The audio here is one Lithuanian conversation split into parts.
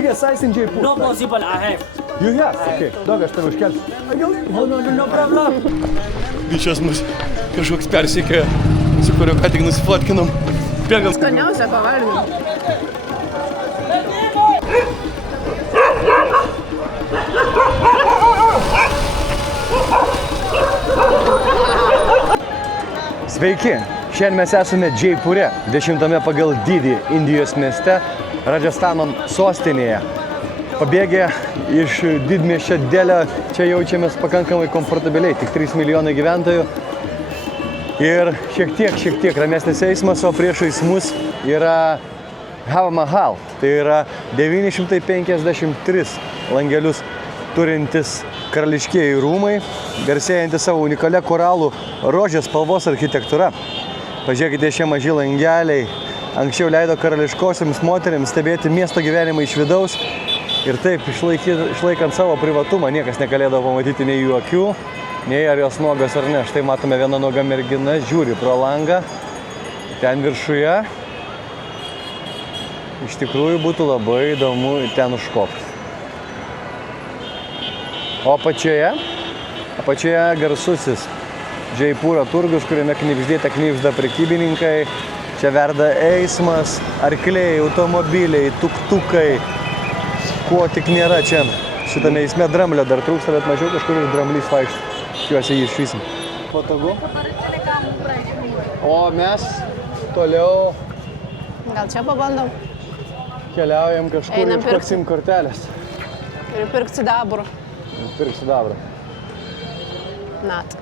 Biggest size in Jaipur. No possible, I have. You have? Okay. Dog, aš tave užkelsiu. No problem. Bičias mus kažkoks persikėjo, su kuriuo ką tik nusifotkinom. Bėgam. Skaniausia pavalgyti. Sveiki! Šiandien mes esame Jaipure, 10 pagal dydį Indijos mieste, Rajasthano sostinėje. Pabėgę iš didmiesčio Delio, čia jaučiamės pakankamai komfortabiliai, tik 3 milijonai gyventojų. Ir šiek tiek ramesnis eismas, o priešais mus yra Hava Mahal. Tai yra 953 langelius turintis karališkieji rūmai, garsėjantis savo unikalia koralų rožės spalvos architektūra. Pažiūrėkite, šie maži langeliai anksčiau leido karališkosiams moteriams stebėti miesto gyvenimą iš vidaus ir taip, išlaikant savo privatumą, niekas negalėdavo pamatyti nei jų akių, nei ar jos nuogas ar ne. Štai matome vieną nuogą merginą, žiūri pro langą, ten viršuje. Iš tikrųjų būtų labai įdomu ten užkopti. O apačioje garsusis Jaipūro turgus, kuriame knibžda prekybininkai. Čia verda eismas, arkliai, automobiliai, tuktukai. Ko tik nėra čia. Šitame eisme dramblio dar trūksta, bet mažiau kažkur ir dramblys vaikšto. Tikiuosi jį išvysim. Patogu. O mes toliau Gal čia pabandom? keliaujam kažkur ir pirksim kortelės. Ir pirkt sidabrų. Pirk sidabrą. Nat.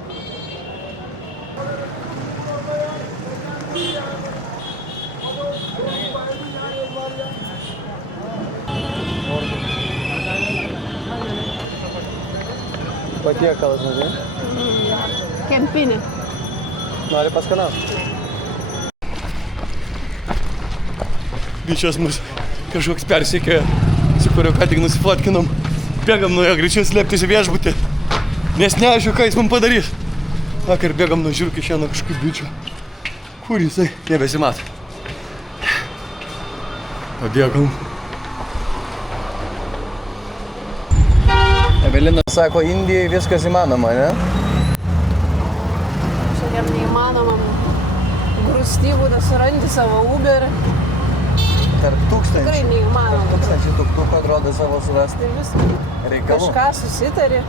Patiekalas, žinai. Kempinė. Nori paskanauti? Bičias mus kažkoks persikėjo, su kuriuo ką tik nusifotkinom. Bėgam nuo jo greičiau slėptis į viešbutį, nes neaišku, ką jis mums padarys. Vakar bėgam nuo žiūrų kišeno kažkaip bičio. Kur jisai? Nebesimato. Pabėgam. Evelina sako, Indijai viskas įmanoma, ne? Šiandien neįmanomam grūstybų, da surandi savo Uberį. Tarp tūkstančių. Tikrai neįmanoma. Tūkstančių tuktukų atrodo savo surasti Tai viskas. reikalų. Kažką susitari,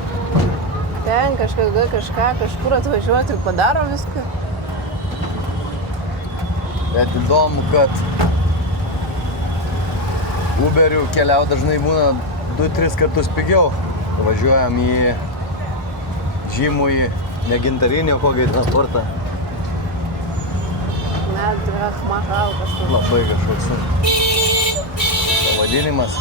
ten kažkur atvažiuoti ir padaro viską. Bet įdomu, kad Uberių keliau dažnai būna 2-3 kartus pigiau. Važiuojam į žymųjį negintarinį kokį transportą. Net Mahal kažkur. Labai kažkoks pavadinimas.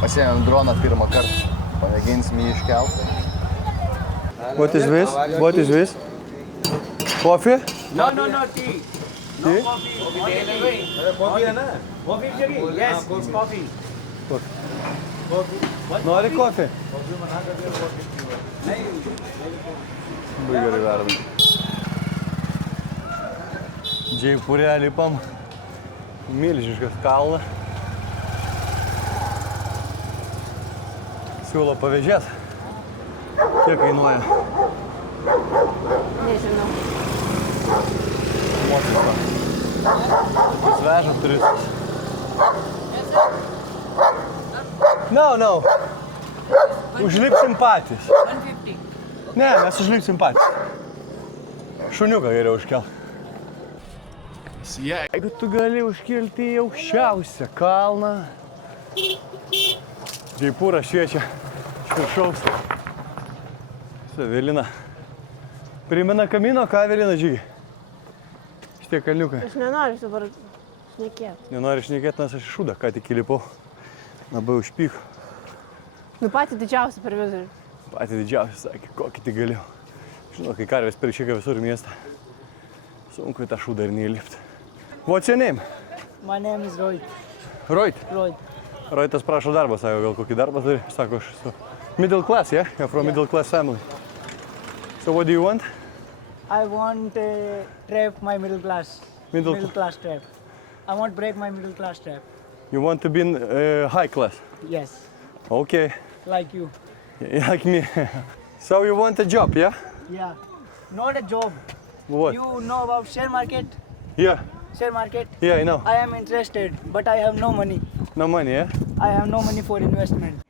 Pasiėmėm droną pirmą kartą. Pamėginsim jį iškelti. What is this? What is this? Coffee? No, tea. No Tea? coffee. Coffee, yes, it's coffee. Nori coffee? Labai gerai verda. Jaipure lipam. Milžiškas kalną. Siūlo pavėžėt. Kiek kainuoja? Nežinau. Mokslą. Jūs vežat turistus. No. Užlipsim patys. 150. Ne, mes užlipsim patys. Šuniuką geriau užkelt. Jeigu tu gali užkilti į aukščiausią kalną. Jaipūras šviečia iš viršaus. Evelina. Primena Kamino, ką Evelina žygi? Šitie kalniukai. Aš nenoriu dabar šnekėti. Nenori šnekėti, nes aš iš šūdą ką tik įlipau. Labai užpyko. Nu patį didžiausią per vizorių. Patį didžiausią sakė, kokį tik galėjau. Žinau, kai karvės perčieka visur miestą. Sunku į tą šūdą ir neįlipti. What's your name? My name is Rohit. Rohit. Rohit. Rohitas prašo darbą, sako, gal kokį darbą turi. Sako, aš esu middle class, yeah? You're from middle class family. So what do you want? I want a trap, my middle class. Middle class trap. I want to break my middle class trap. You want to be in high class? Yes, Okay, like you. like me. So you want a job, yeah? Yeah. Not a job. What? You know about share market? Yeah, Share market? yeah, I know. I am interested, but I have no money. No money, yeah? I have no money for investment.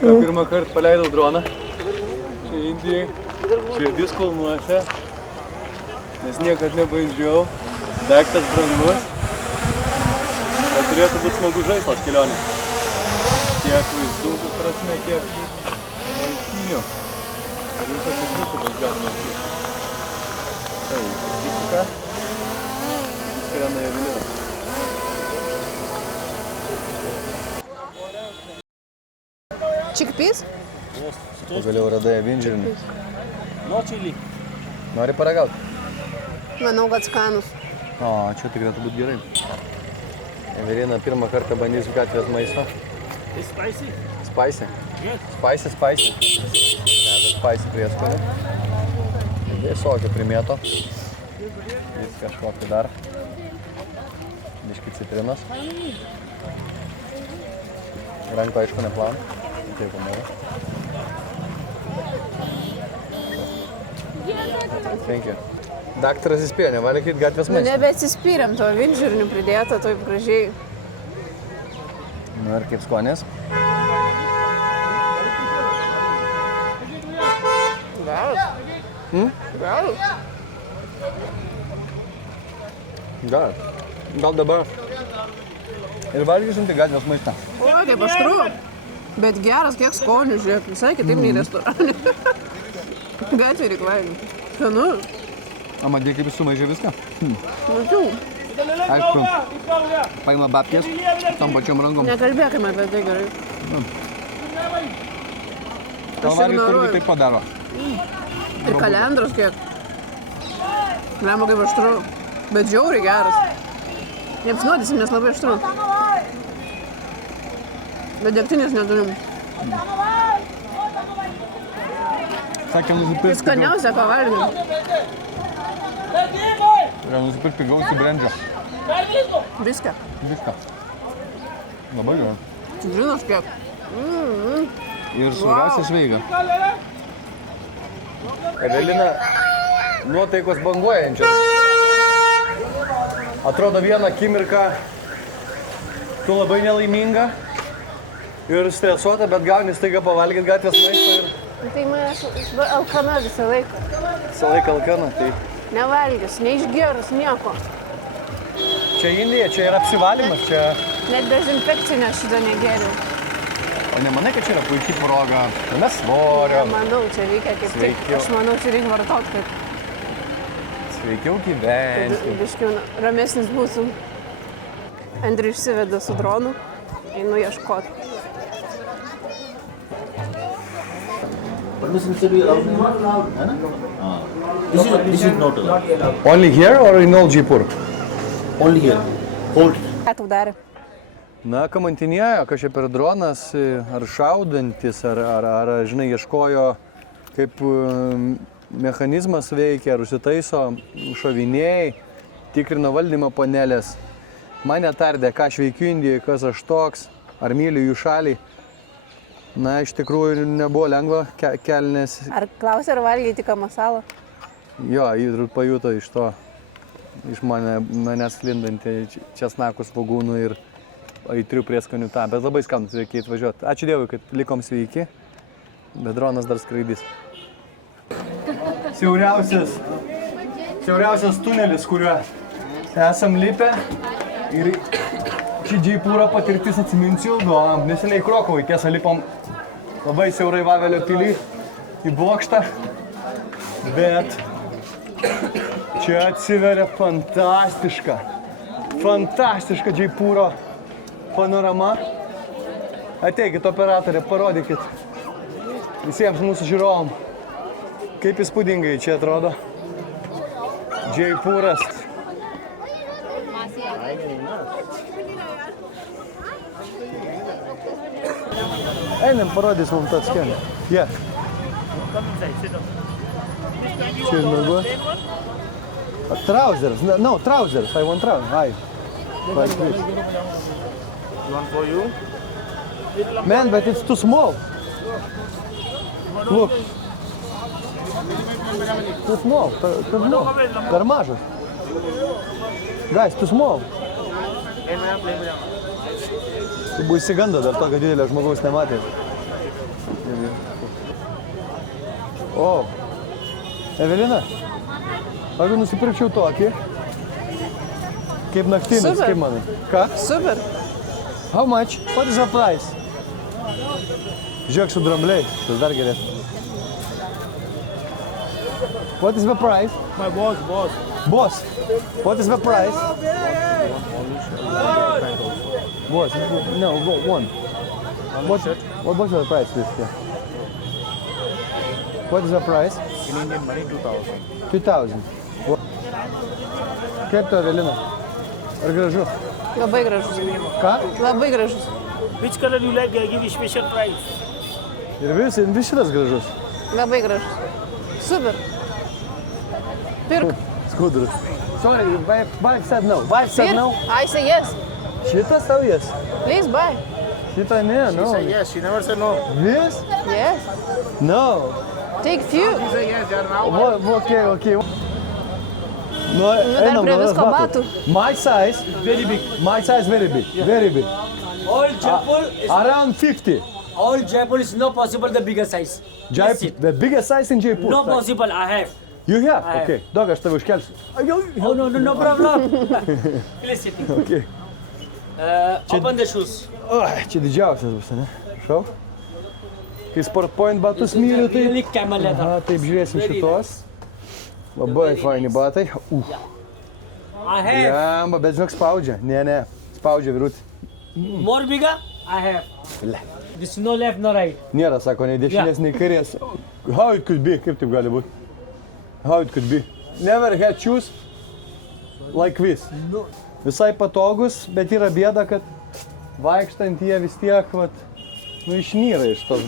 Pirmą kartą paleidau droną. Čia Indijai. Širdis kulnuose. Nes niekad nebandžiau. Daiktas brangus. Bet turėtų būti smagu žaislas kelionė. Tiek vaizdų prasme, tiek lankinių. Ir visas ir mūsų bus galima atlikti. Tai, fizika. Skrenda į Eveliną. Chickpeas? Pagaliau radai avinžirnį. No chili. Nori paragauti? Manau, kad skanus. O, čia turėtų būti gerai. Evelina pirmą kartą bandys gatvės maisto. It's spicy? Spicy. Yes. Spicy. Deda spicy prieskonį. Dėl sokio primėto. Jis kažkokį dar. Biškį citrinos. Rankų aišku neplauna. Taip, nori. Thank you. Daktaras įspėjo, nevalgykit gatvės Nu, maisto. nebeatsispyrėm to avinžirnių pridėta, taip gražiai. Nu ir kaip skonis? Geras. Geras. Gal dabar ir valgysim tai gatvės maistą. O, kaip aštru. Bet geras, kiek skonių, žiūrėk, visai kitaip nei restorane. Gatvė reikia valgyti. Skanu. O matai, kaip jis sumaižė viską? Mačiau. Aišku, paima babkės, tom pačiom rankom. Nekalbėkime apie tai gerai. Kalvarijus turbūt taip padaro. Ir kalendros kiek. Lemą kaip aštru. Bet žiauriai geras. Neapsinuodysim, nes labai aštru. Bet degtinės neturim. Sakė, Tai nusipirkti skaniausia, ką valgėm. pigaus brendžio. Viską. Viską. Labai gerai. Citrinos kiek. Ir svarbiausia sveika. Evelina, nuotaikos banguojančios. Atrodo vieną akimirką tu labai nelaiminga ir stresuota, bet gauni staiga pavalgyti gatvės maisto ir Tai manęs alkana visą laiką. visą laiką alkana. Tai Nevalgęs, neišgėrus, nieko. čia Indija, čia yra apsivalymas, čia... Net dezinfekcinę šitą negėriau. O nemanai, kad čia yra puikiai proga? Mes svorio. Manau, čia reikia kaip tik. Sveikiau. Aš manau, čia reikia vartoti, kad Sveikiau gyventi. biškiau ramesnis būtum. Andriu išsiveda su dronu, einu ieškoti. Permission should be allowed. है ना? This is not allowed. Only here or in all Jaipur? Only here. Hold. Ką tau darė? Na, kamantinėjo, kažkaip per dronas, ar šaudantis, ar žinai, ieškojo, kaip mechanizmas veikia, ar užsitaiso šoviniai, tikrino valdymo panelės. Mane tardė, ką aš veikiu Indijoje, kas aš toks, ar myliu jų šalį. Na, iš tikrųjų nebuvo lengva kelnes. Ar klausė, ar valgiai tik masalą? Jo, jį pajuto iš to, iš manęs sklindantį česnakų, svogūnų ir aitrių prieskonių tą, bet labai skanus, reikia atvažiuoti. Ačiū Dievui, kad likom sveiki, bet dronas dar skraidys. Siauriausias tunelis, kuriuo esam lipę ir šį Džaipūro patirtis atsiminsiu ilgo. Neseniai Krokovai, tiesa, lipom labai siaurai Vavelio pilį į bokštą, bet čia atsiveria fantastiška Džaipūro panorama. Ateikit, operatorė, parodykit visiems mūsų žiūrovom, kaip įspūdingai čia atrodo Džaipūras. Einam, parodys mums tą skeną. Yeah. Čia ir mėgo. Trousers. No, trousers. I want trousers. Hi. Like this. One for you. Man, but it's too small. Look. Too small. Per mažas. Guys, too small. Tu buvai įsigando dar tokio didelio žmogaus nematė. O, Evelina, aš nusipirkčiau tokį. Kaip naktinis, Super. kaip manai? Ką? Super. How much? What is the price? Žiūrėk su drambliai, tas dar geresnis. What is the price? My boss. Boss, what is the price? Boss, no, one. What was the price, please? Yeah. What is the price? In Indian money, 2,000. 2000. Kaip tu, Evelina? Ar gražu? Labai gražus. Ką? Labai gražus. Which color you like? I give you special price. Ir vis šitas gražus. Labai gražus. Super. Pirk. Skudrus. Sorry, wife said no. Wife said Pirk. no. I say yes. Šitas tau yes. Please buy. Šitą ne, no. Say yes, she never said no. This? Yes. No. Take few. Say yes, they are now. Okay. No, dar prie visko batų. My size, Very big. my size very big, very big. All Jaipur is Around 50. all Jaipur is not possible the bigger size. Yes, it. The biggest size in Jaipur. No possible. I have. You have? I have. Okay. Dog, aš tave užkelsiu. Oh no problem. Please sit. Okay. Open the shoes. Oi, čia didžiausias bus, ne? Šau. Kai Sport Point batus myliu, tai... Really camel leather. Aha, taip žiūrėsim Very šitos. Labai faini batai. I have. Jamba, bet žinok spaudžia. Ne, spaudžia virutį. More bigger. I have. This no left, no right. Nėra, sako, nei dešinės, nei kairės. How it could be? Kaip taip gali būti? How it could be? Never had shoes like this. Visai patogus, bet yra bėda, kad vaikštant jie vis tiek, išnyra iš tos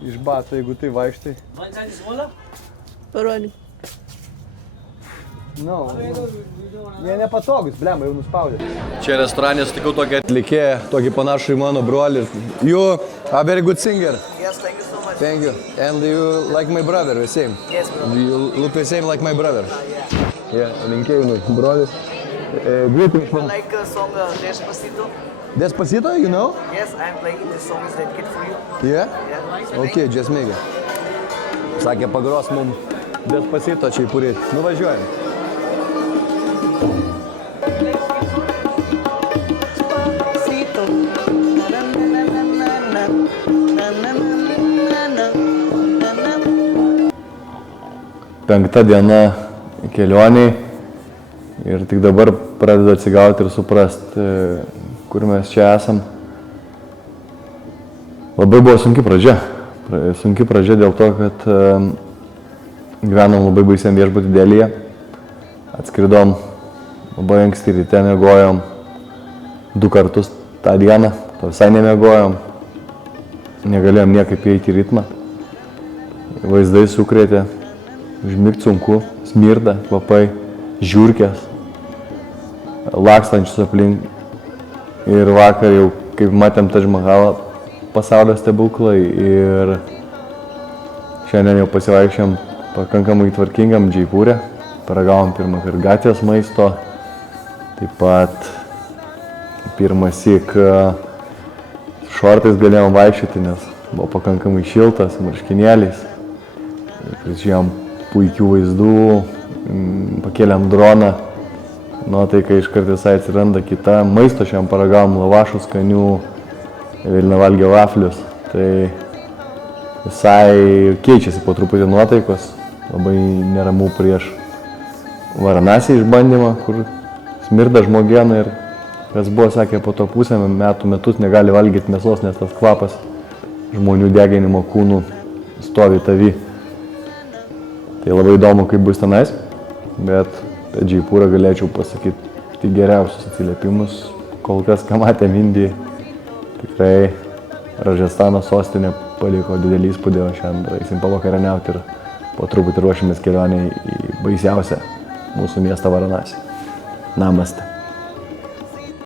iš bato, jeigu tai vaikštai. One size is smaller. Parodyk. No. Jie nepatogus, blema, jau nuspaudė. Čia restorane sutikau tokį atlikėją, tokį panašų į mano brolį. You are very good singer. Yes, thank you so much. Thank you. And you like my brother, the same? Yes, bro. You look the same like my brother. Yeah, linkėjau, brother. Greetings from Like a song Despacito? Despacito, you know? Yes, I am playing. This song is dedicated for you. Yeah? Yeah. Okay, just make it. Sakė, pagros mum Despacito čia įpurėti. Nuvažiuojam. Despacito. Na, na, na, na, na, na, na, na, na, na, na. Penkta diena kelioniai ir tik dabar pradedu atsigauti ir suprasti, kur mes čia esam. Labai buvo sunki pradžia. Sunki pradžia dėl to, kad gyvenom labai baisiam viešbutį Delyje. Atskridom labai anksti ryte, miegojom 2 kartus tą dieną, to visai nemiegojom. Negalėjom niekaip įeiti į ritmą. Vaizdai sukrėtė, užmigt sunku, smirda, kvapai, žiurkės, lakstančius aplink. Ir vakar jau, kaip matėm Tadž Mahalą, pasaulio stebuklai ir šiandien jau pasivaikščiam pakankamai tvarkingam Džaipūre. Paragavom pirmą kartą gatvės maisto, taip pat pirmąsyk šortais galėjom vaikščioti, nes buvo pakankamai šiltas, marškinėliais. Žiūrėjom puikių vaizdų, pakėlėm droną, nuotaika iškart visai atsiranda kita. Maisto šiandien paragavom lavašų skanių, Evelina valgė vaflius, tai visai keičiasi po truputį nuotaikos. Labai neramu prieš Varanasį išbandymą, kur smirda žmogiena ir kas buvo, sakė, po to pusę metus negali valgyti mėsos, nes tas kvapas žmonių deginimo kūnų stovi tavy. Tai labai įdomu, kaip bus tenais, bet apie Džaipūrą galėčiau pasakyti tik geriausius atsiliepimus. Kol kas, ką matėm Indijai, tikrai Radžastano sostinė paliko didelį įspūdį, o šiandien eisim pavakarieniauti ir po truputį ruošiamės kelionei į baisiausią mūsų miestą Varanasį. Namaste.